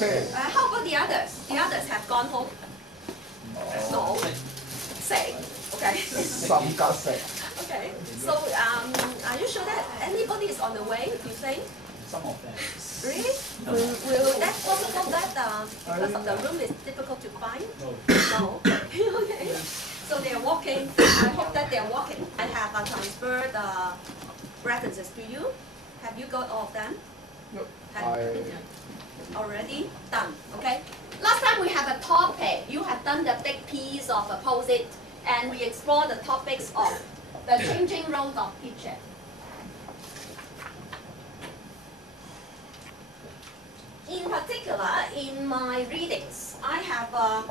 Okay. How about the others? The others have gone home? No. Say. Okay. Some got sick. Okay. So, are you sure that anybody is on the way, you think? Some of them. Really? Will that possible that because of the room is difficult to find? No. Okay. So they are walking. I hope that they are walking. I have transferred references to you. Have you got all of them? Nope. Already done. Okay. Last time we have a topic. You have done the big piece of a post-it, and we explore the topics of the changing role of teacher. In particular, in my readings, I have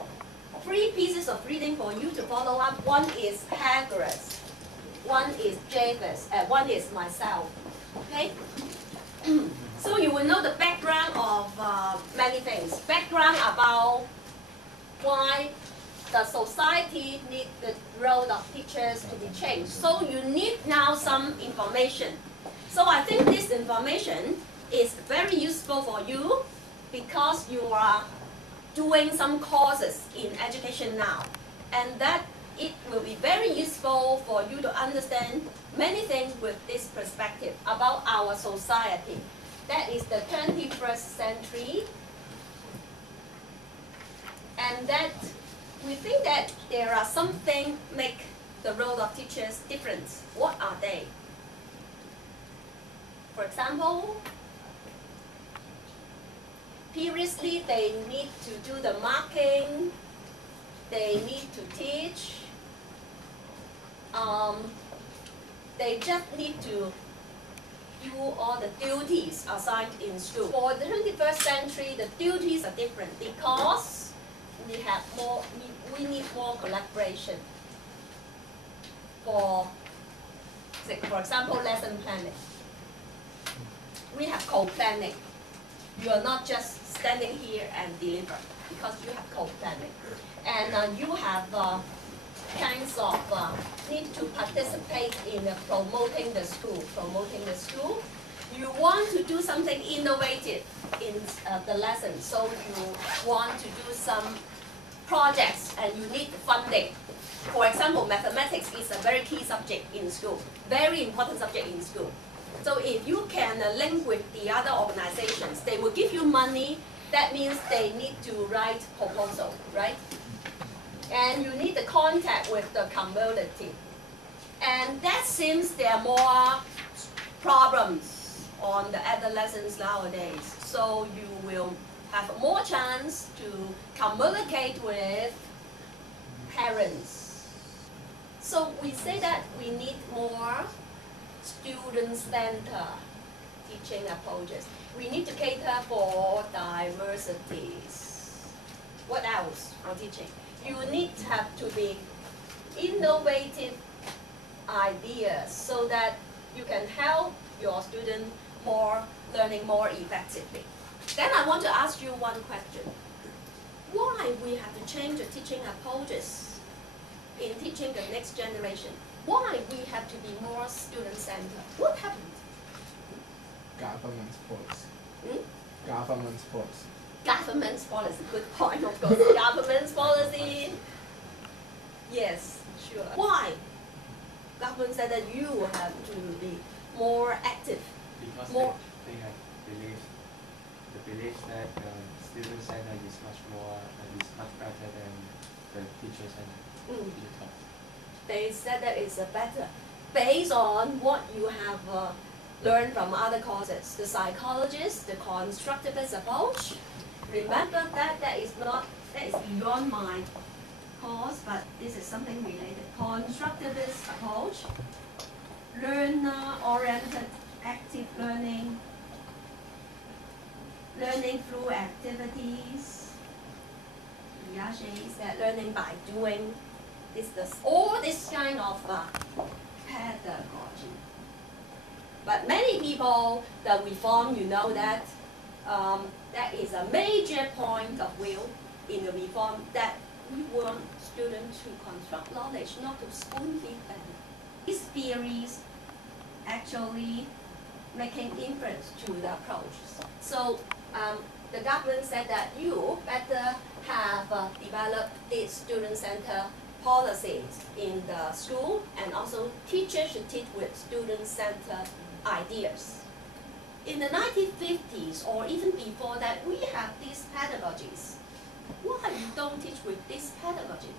3 pieces of reading for you to follow up. One is Hagris, one is Javis, and one is myself. Okay? So you will know the background of many things. Background about why the society needs the role of teachers to be changed. So you need now some information. So I think this information is very useful for you because you are doing some courses in education now, and that it will be very useful for you to understand many things with this perspective about our society. That is the 21st century, and that we think that there are some things make the role of teachers different. What are they? For example, previously they need to do the marking, they need to teach, they just need to do all the duties assigned in school. For the 21st century, the duties are different because we need more collaboration. For example, lesson planning. We have co-planning. You are not just standing here and deliver because you have co-planning. And you have kinds of need to participate in promoting the school. You want to do something innovative in the lesson, so you want to do some projects and you need funding. For example, mathematics is a very key subject in school, very important subject in school. So if you can link with the other organizations, they will give you money. That means they need to write proposal, right? And you need the contact with the community. And that seems there are more problems on the adolescents nowadays. So you will have more chance to communicate with parents. So we say that we need more student-centered teaching approaches. We need to cater for diversities. What else for teaching? You need to have to be innovative ideas so that you can help your student learning more effectively. Then I want to ask you one question. Why we have to change the teaching approaches in teaching the next generation? Why we have to be more student-centered? What happened? Government policy. Government's policy, good point, of course. Government's policy. Yes, sure. Why? Government said that you have to be more active. Because more. They have belief that student center is much better than the teacher center. They said that it's better based on what you have learned from other courses. The psychologist, the constructivist approach. Remember that is beyond my course, but this is something related. Constructivist approach, learner-oriented active learning, learning through activities. Piaget said learning by doing. All this kind of pedagogy. But many people that we form, you know that that is a major point of view in the reform, that we want students to construct knowledge, not to spoon feed them. These theories actually making inference to the approach. So the government said that you better have developed these student-centered policies in the school, and also teachers should teach with student-centered ideas. In the 1950s or even before that, we have these pedagogies. Why you don't teach with this pedagogy?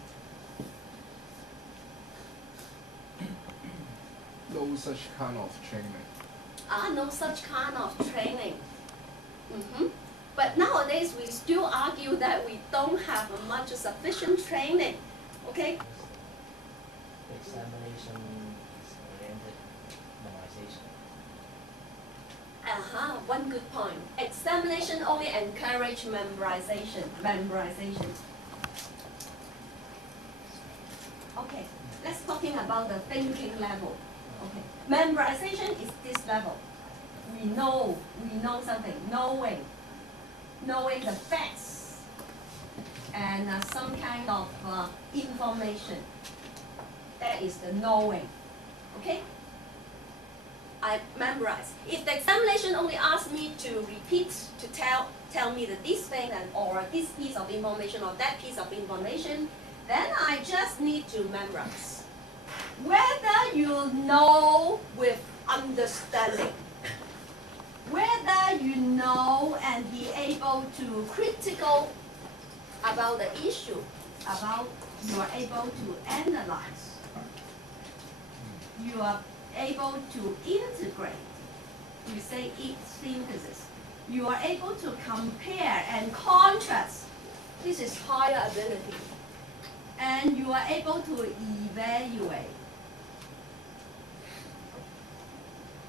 No such kind of training. No such kind of training. But nowadays we still argue that we don't have much sufficient training. Okay? Examination is oriented memorization. One good point. Examination only encourage memorization. Okay, let's talking about the thinking level. Okay, memorization is this level. We know something, knowing the facts and some kind of information. That is the knowing. Okay? I memorize. If the examination only asks me to repeat, to tell me that this thing or this piece of information or that piece of information, then I just need to memorize. Whether you know with understanding, whether you know and be able to critical about the issue, about you are able to analyze, you are able to integrate, we say synthesis, you are able to compare and contrast, this is higher ability, and you are able to evaluate,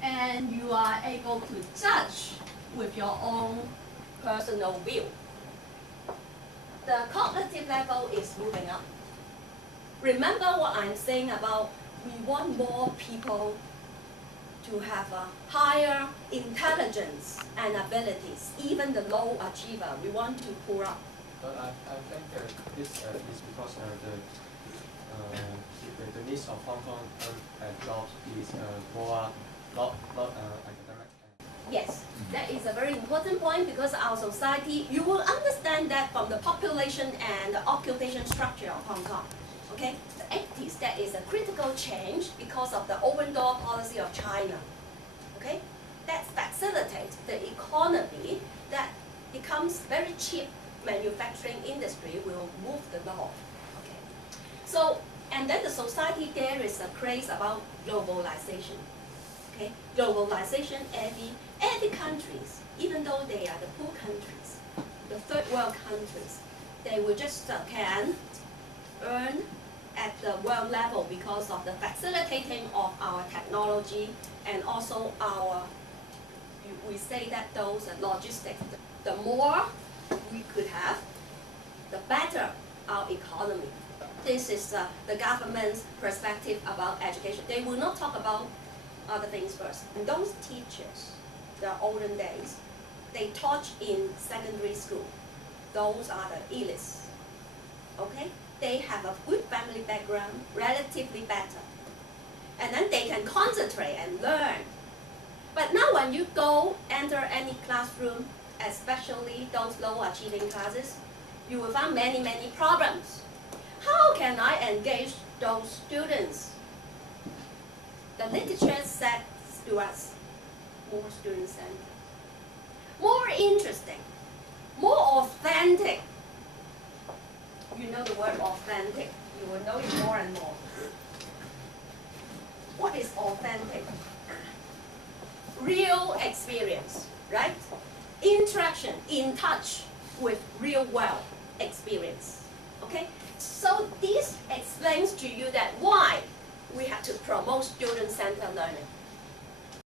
and you are able to judge with your own personal view. The cognitive level is moving up. Remember what I'm saying about we want more people to have a higher intelligence and abilities, even the low achiever, we want to pull up. But I think that this is because the needs of Hong Kong jobs is more not academic. Yes, that is a very important point because our society, you will understand that from the population and the occupation structure of Hong Kong. Okay, the 80s, that is a critical change because of the open door policy of China. Okay, that facilitates the economy that becomes very cheap. Manufacturing industry will move the north. Okay, so and then the society there is a craze about globalization. Okay, globalization, every countries, even though they are the poor countries, the third world countries, they will just can earn at the world level because of the facilitating of our technology and also our, we say that those logistics. The more we could have, the better our economy. This is the government's perspective about education. They will not talk about other things first. And those teachers, the olden days, they taught in secondary school. Those are the elites. Okay? They have a good family background, relatively better. And then they can concentrate and learn. But now when you go enter any classroom, especially those low achieving classes, you will find many problems. How can I engage those students? The literature says to us, more student-centered, more interesting, more authentic. You know the word authentic, you will know it more and more. What is authentic? Real experience, right? Interaction, in touch with real world experience. Okay? So this explains to you that why we have to promote student-centered learning.